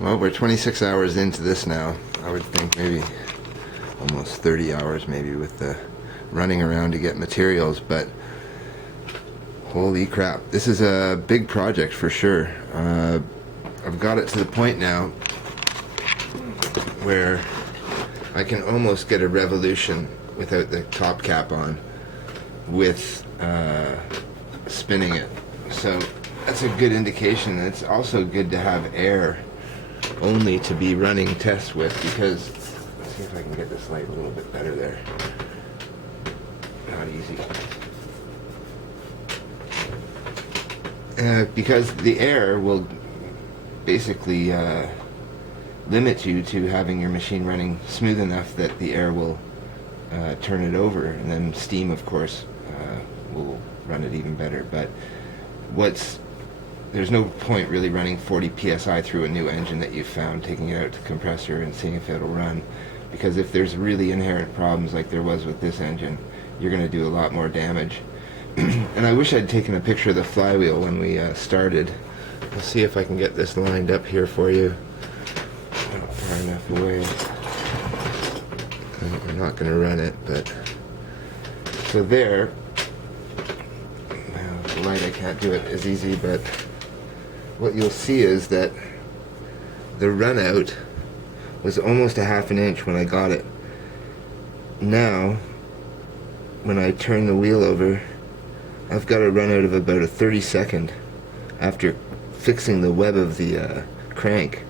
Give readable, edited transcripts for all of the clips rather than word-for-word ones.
Well, we're 26 hours into this now. I would think maybe almost 30 hours maybe with the running around to get materials, but holy crap. This is a big project for sure. I've got it to the point now where I can almost get a Revolution without the top cap on with spinning it. So that's a good indication. It's also good to have air only to be running tests with, because let's see if I can get this light a little bit better there. Not easy. Because the air will basically limit you to having your machine running smooth enough that the air will turn it over, and then steam, of course, will run it even better. But there's no point really running 40 psi through a new engine that you've found, taking it out to compressor and seeing if it'll run, because if there's really inherent problems like there was with this engine, you're going to do a lot more damage. And I wish I'd taken a picture of the flywheel when we started. I'll see if I can get this lined up here for you. Not far enough away. I'm not going to run it, but so there. Well, the light, I can't do it as easy, but what you'll see is that the run out was almost a half an inch when I got it. Now, when I turn the wheel over, I've got a run out of about a 32nd after fixing the web of the crank.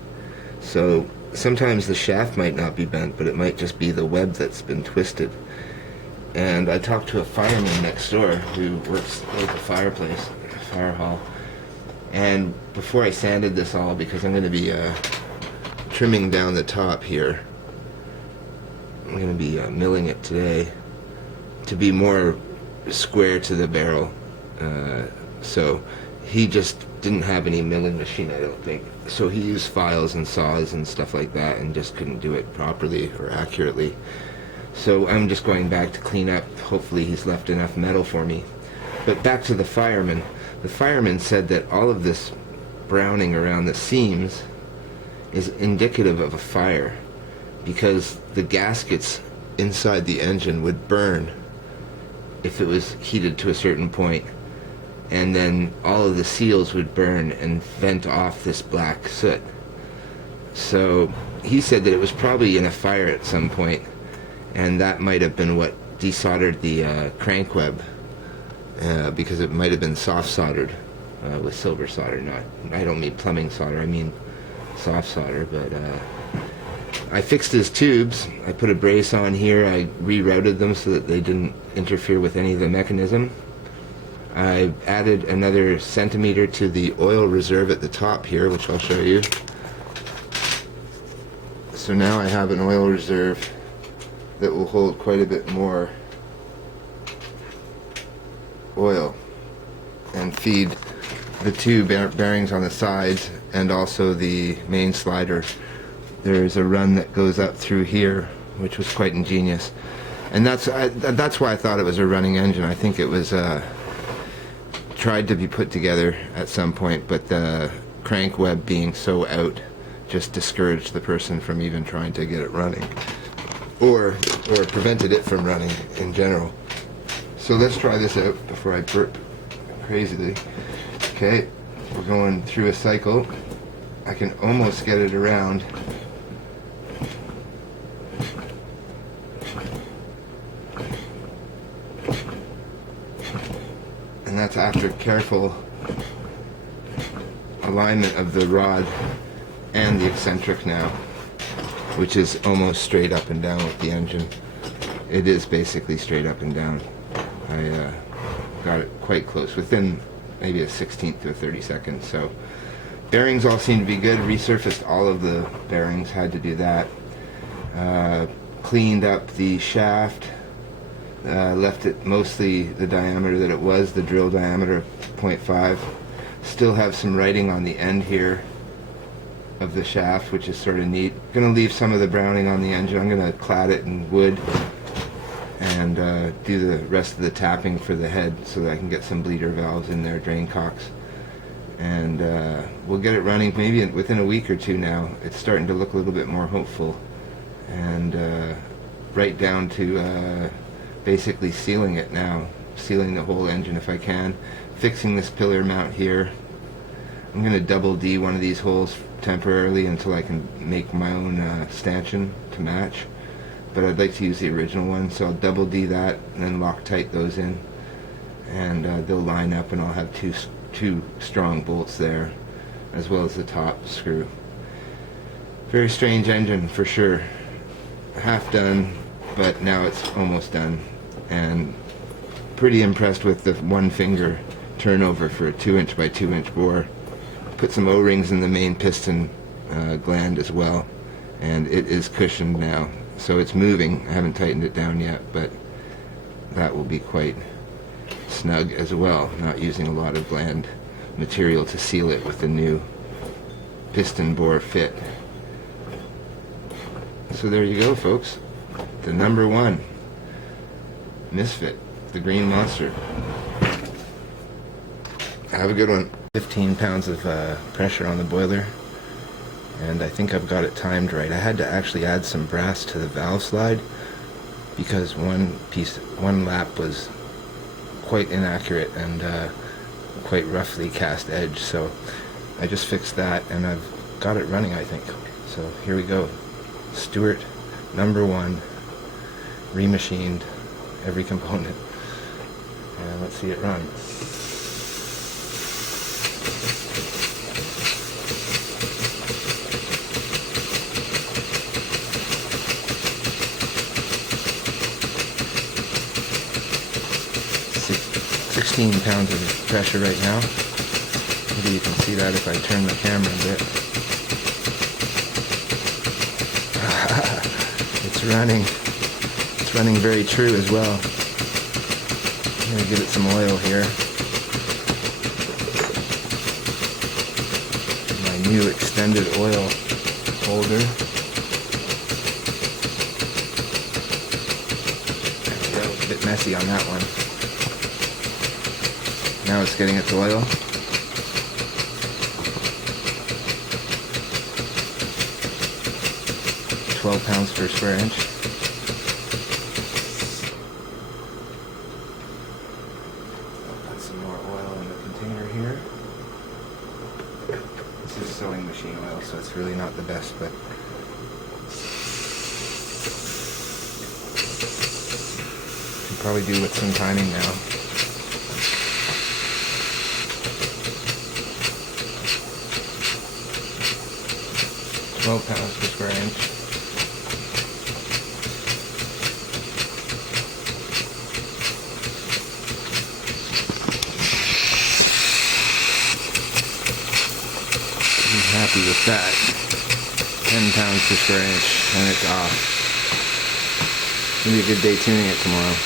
So sometimes the shaft might not be bent, but it might just be the web that's been twisted. And I talked to a fireman next door who works at the fireplace, fire hall. And before I sanded this all, because I'm going to be trimming down the top here, I'm going to be milling it today to be more square to the barrel. So he just didn't have any milling machine, I don't think. So he used files and saws and stuff like that and just couldn't do it properly or accurately. So I'm just going back to clean up. Hopefully he's left enough metal for me. But back to the fireman. The fireman said that all of this browning around the seams is indicative of a fire, because the gaskets inside the engine would burn if it was heated to a certain point, and then all of the seals would burn and vent off this black soot. So he said that it was probably in a fire at some point, and that might have been what desoldered the crank web, because it might have been soft soldered with silver solder. I don't mean plumbing solder, I mean soft solder. But I fixed his tubes. I put a brace on here. I rerouted them so that they didn't interfere with any of the mechanism. I added another centimeter to the oil reserve at the top here, which I'll show you. So now I have an oil reserve that will hold quite a bit more oil and feed the two bearings on the sides and also the main slider. There's a run that goes up through here, which was quite ingenious, and that's why I thought it was a running engine. I think it was tried to be put together at some point, but the crank web being so out just discouraged the person from even trying to get it running, or prevented it from running in general. So let's try this out before I burp crazily. Okay, we're going through a cycle. I can almost get it around. And that's after careful alignment of the rod and the eccentric now, which is almost straight up and down with the engine. It is basically straight up and down. I got it quite close, within maybe a 16th to a 32nd. So bearings all seem to be good. Resurfaced all of the bearings, had to do that. Cleaned up the shaft. Left it mostly the diameter that it was, the drill diameter of 0.5. Still have some writing on the end here of the shaft, which is sort of neat. Going to leave some of the browning on the engine. I'm going to clad it in wood and do the rest of the tapping for the head so that I can get some bleeder valves in there, drain cocks. and we'll get it running maybe within a week or two now. It's starting to look a little bit more hopeful, and right down to basically sealing it now, sealing the whole engine if I can, fixing this pillar mount here. I'm going to double D one of these holes temporarily until I can make my own stanchion to match, but I'd like to use the original one, so I'll double D that and then Loctite those in, and they'll line up, and I'll have two strong bolts there, as well as the top screw. Very strange engine for sure. Half done, but now it's almost done, and pretty impressed with the 1 finger turnover for a 2" by 2" bore. Put some O-rings in the main piston gland as well, and it is cushioned now, so it's moving. I haven't tightened it down yet, but that will be quite snug as well, not using a lot of gland material to seal it with the new piston bore fit. So there you go, folks. The number 1 Misfit, the Green Monster. Have a good one. 15 pounds of pressure on the boiler, and I think I've got it timed right. I had to actually add some brass to the valve slide because one lap was quite inaccurate and quite roughly cast edge, so I just fixed that and I've got it running, I think. So here we go. Stewart number 1, remachined every component, and let's see it run. It's 16 pounds of pressure right now. Maybe you can see that if I turn the camera a bit. It's running. It's running very true as well. I'm going to give it some oil here. My new extended oil holder. There we go. A bit messy on that one. Now it's getting its oil. £12 per square inch. I'll put some more oil in the container here. This is sewing machine oil, so it's really not the best, but can probably do with some timing now. £12 per square inch. I'm happy with that. 10 pounds per square inch, and it's off. It's gonna be a good day tuning it tomorrow.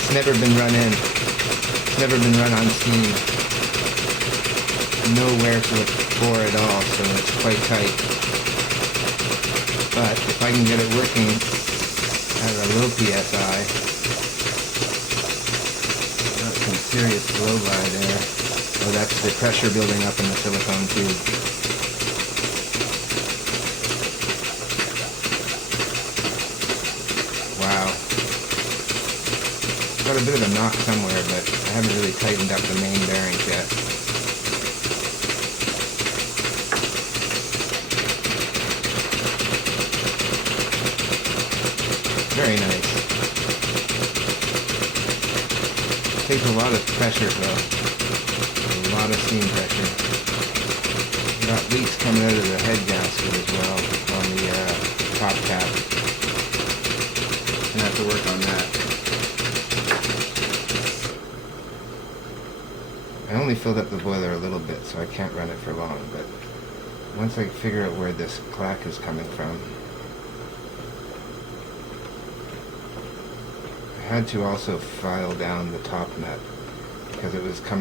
It's never been run in. It's never been run on steam. Nowhere to look for at all, so it's quite tight. But if I can get it working at a low PSI, that's some serious blow by there. Oh, that's the pressure building up in the silicone tube. Wow. Got a bit of a knock somewhere, but I haven't really tightened up the main bearings yet. Very nice. Takes a lot of pressure though. A lot of steam pressure. Got leaks coming out of the head gasket as well on the top cap. Gonna have to work on that. I only filled up the boiler a little bit, so I can't run it for long, but once I figure out where this clack is coming from, I had to also file down the top nut because it was coming